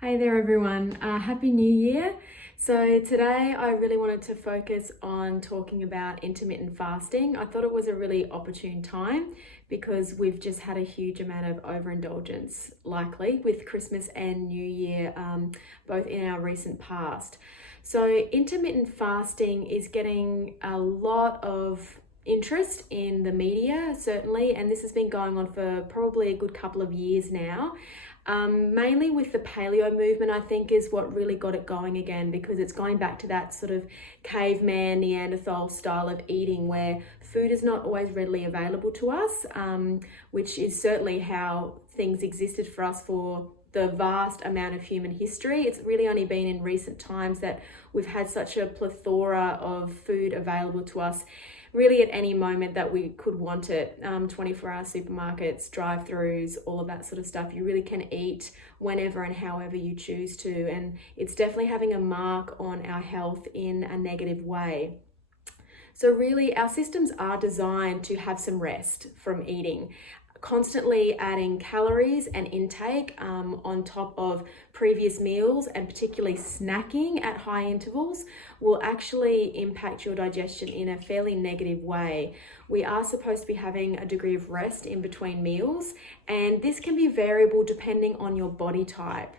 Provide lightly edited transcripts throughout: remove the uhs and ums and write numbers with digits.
Hey there everyone, Happy New Year. So today I really wanted to focus on talking about intermittent fasting. I thought it was a really opportune time because we've just had a huge amount of overindulgence likely with Christmas and New Year, both in our recent past. So intermittent fasting is getting a lot of interest in the media, certainly, and this has been going on for probably a good couple of years now. Mainly with the paleo movement, I think, is what really got it going again, because it's going back to that sort of caveman Neanderthal style of eating where food is not always readily available to us, which is certainly how things existed for us for the vast amount of human history. It's really only been in recent times that we've had such a plethora of food available to us really at any moment that we could want it. 24-hour supermarkets, drive-throughs, all of that sort of stuff. You really can eat whenever and however you choose to, and it's definitely having a mark on our health in a negative way. So really, our systems are designed to have some rest from eating. Constantly adding calories and intake on top of previous meals, and particularly snacking at high intervals, will actually impact your digestion in a fairly negative way. We are supposed to be having a degree of rest in between meals, and this can be variable depending on your body type.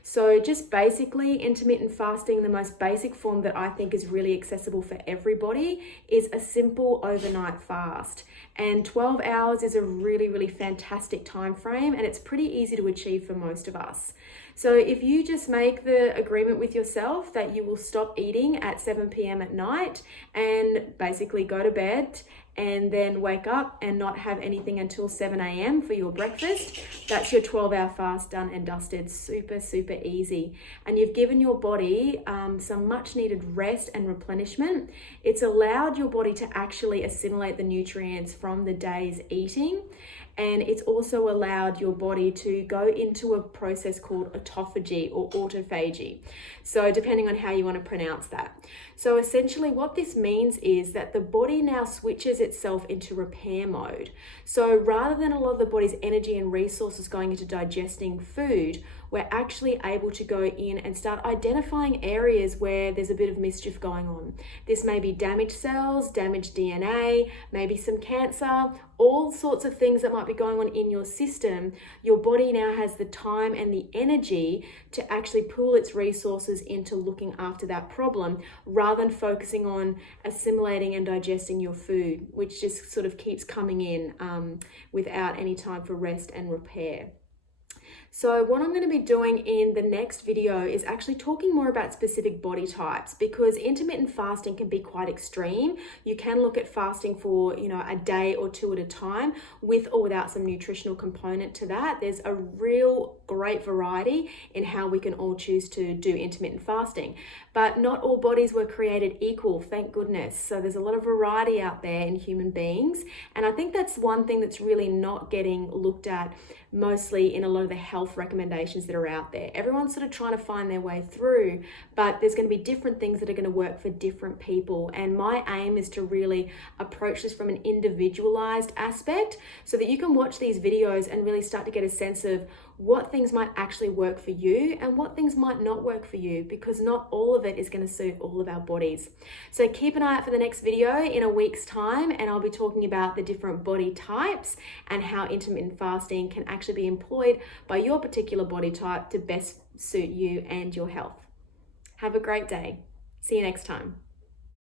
So just basically, intermittent fasting, the most basic form that I think is really accessible for everybody, is a simple overnight fast. And 12 hours is a really fantastic time frame, and it's pretty easy to achieve for most of us. So if you just make the agreement with yourself that you will stop eating at 7 p.m. at night and basically go to bed and then wake up and not have anything until 7 a.m. for your breakfast, that's your 12-hour fast done and dusted. Super easy. And you've given your body some much needed rest and replenishment. It's allowed your body to actually assimilate the nutrients from the day's eating. And it's also allowed your body to go into a process called autophagy or autophagy. So depending on how you want to pronounce that. So essentially what this means is that the body now switches itself into repair mode. So rather than a lot of the body's energy and resources going into digesting food, we're actually able to go in and start identifying areas where there's a bit of mischief going on. This may be damaged cells, damaged DNA, maybe some cancer, all sorts of things that might be going on in your system. Your body now has the time and the energy to actually pool its resources into looking after that problem, rather than focusing on assimilating and digesting your food, which just sort of keeps coming in without any time for rest and repair. So what I'm going to be doing in the next video is actually talking more about specific body types, because intermittent fasting can be quite extreme. You can look at fasting for, a day or two at a time, with or without some nutritional component to that. There's a real great variety in how we can all choose to do intermittent fasting. But not all bodies were created equal, thank goodness. So there's a lot of variety out there in human beings. And I think that's one thing that's really not getting looked at mostly in a lot of the health recommendations that are out there. Everyone's sort of trying to find their way through, but there's going to be different things that are going to work for different people. And my aim is to really approach this from an individualized aspect, so that you can watch these videos and really start to get a sense of what things might actually work for you and what things might not work for you, because not all of it is going to suit all of our bodies. So keep an eye out for the next video in a week's time, and I'll be talking about the different body types and how intermittent fasting can actually be employed by your particular body type to best suit you and your health. Have a great day. See you next time.